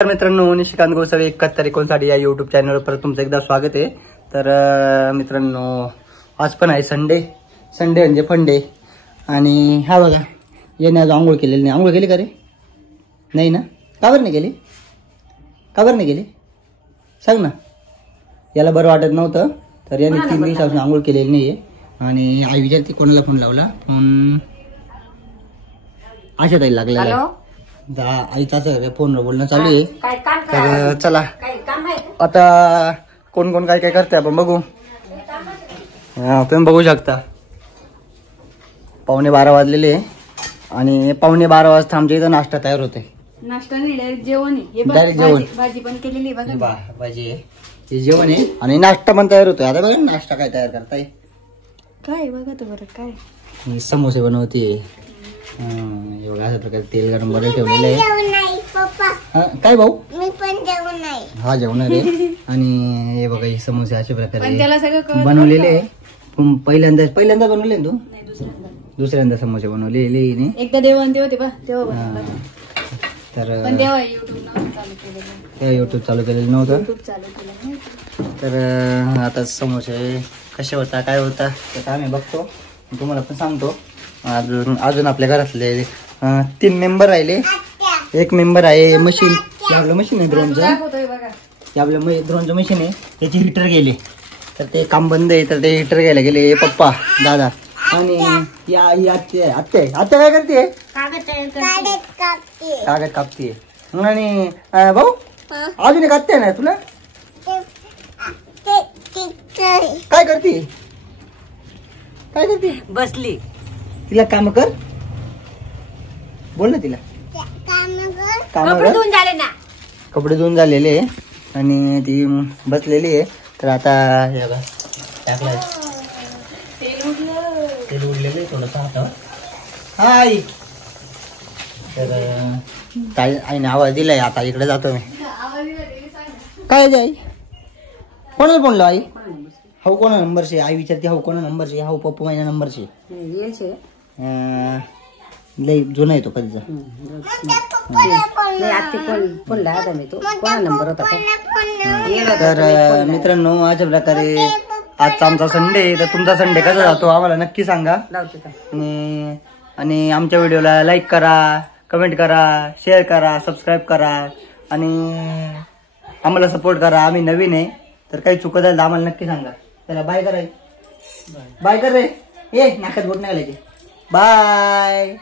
तर मित्रांनो, निशिकांत गोसावी 7159 या युट्यूब चॅनलवर परत तुमचं एकदा स्वागत आहे। तर मित्रांनो, आज पण आहे संडे म्हणजे फंडे। आणि हा बघा, याने आज आंघोळ केलेली नाही। आंघोळ केली का रे? नाही ना? का बरं नाही केली? का बरं नाही केली सांग ना। याला बरं वाटत नव्हतं, तर याने 3 दिवसापासून आंघोळ केलेली नाहीये। आणि आई विचारते कोणाला फोन लावला, आशा ताई लागला। आईचा फोनवर बोलणं चालू आहे। तर चला आता कोण कोण काय काय करते आपण बघू। तुम्ही बघू शकता 11:15 वाजलेले आणि 11:15 वाजता आमच्या इथं नाश्ता तयार होते। नाश्ता नाही, डायरेक्ट जेवण आहे। डायरेक्ट जेवण, भाजी पण केलेली बघा, भाजी आहे, हे जेवण आहे आणि नाश्ता पण तयार होतोय। आता बघा नाश्ता काय तयार करताय, काय बघा तो बरं काय समोसे बनवते। एवढा अशा प्रकारे तेल गरम करायला ठेवलेलं आहे। काय भाऊ? मी पण जेवण नाही। हा जेवणार आहे। आणि हे बघा, हे समोसे अशा प्रकारे बनवलेले आहे। पहिल्यांदा बनवले तू? दुसऱ्यांदा समोसे बनवलेले एकदा देवण ते होते बा तेव्हा। तर युट्यूब चालू केलेलं नव्हतं। तर आता समोसे कसे होता काय होता तर आम्ही बघतो, तुम्हाला पण सांगतो। अजून आपल्या घरातले 3 मेंबर राहिले। एक मेंबर आहे मशीन, आपलं मशीन आहे ड्रोनचं, आपलं ड्रोनचं मशीन आहे, त्याची हिटर गेले तर ते काम बंद आहे। तर ते हिटर घ्यायला गेले पप्पा दादा। आणि आत्या काय करते? कागद कापते। आणि भाऊ अजून एक आत्या ना तुला, काय करते? काय करते? बसली। तिला काम कर, बोल ना तिला। कपडे धुवून झालेले आणि ती बसलेली आहे। तर आता टाकलं तेल उडलेलं थोडस हातावर। हाय, तर ताई आईने आवाज दिलाय, आता इकडे जातो मी। काय आई कोणाला फोन लाव? आई हाऊ कोणा नंबरचे? आई विचारते हाऊ कोणा नंबरचे? हाऊ पप्पू माझ्या नंबरचे। लई जुना आहे तो कधीचा। तर मित्रांनो, अशा प्रकारे आजचा आमचा संडे। तर तुमचा संडे कसा जातो आम्हाला नक्की सांगा। आणि आमच्या व्हिडिओला लाईक करा, कमेंट करा, शेअर करा, सबस्क्राईब करा आणि आम्हाला सपोर्ट करा। आम्ही नवीन आहे, तर काही चुकत झालं आम्हाला नक्की सांगा। चला बाय करा, बाय कर रे, ये नाकात बोट नाही घालायचे। बाय।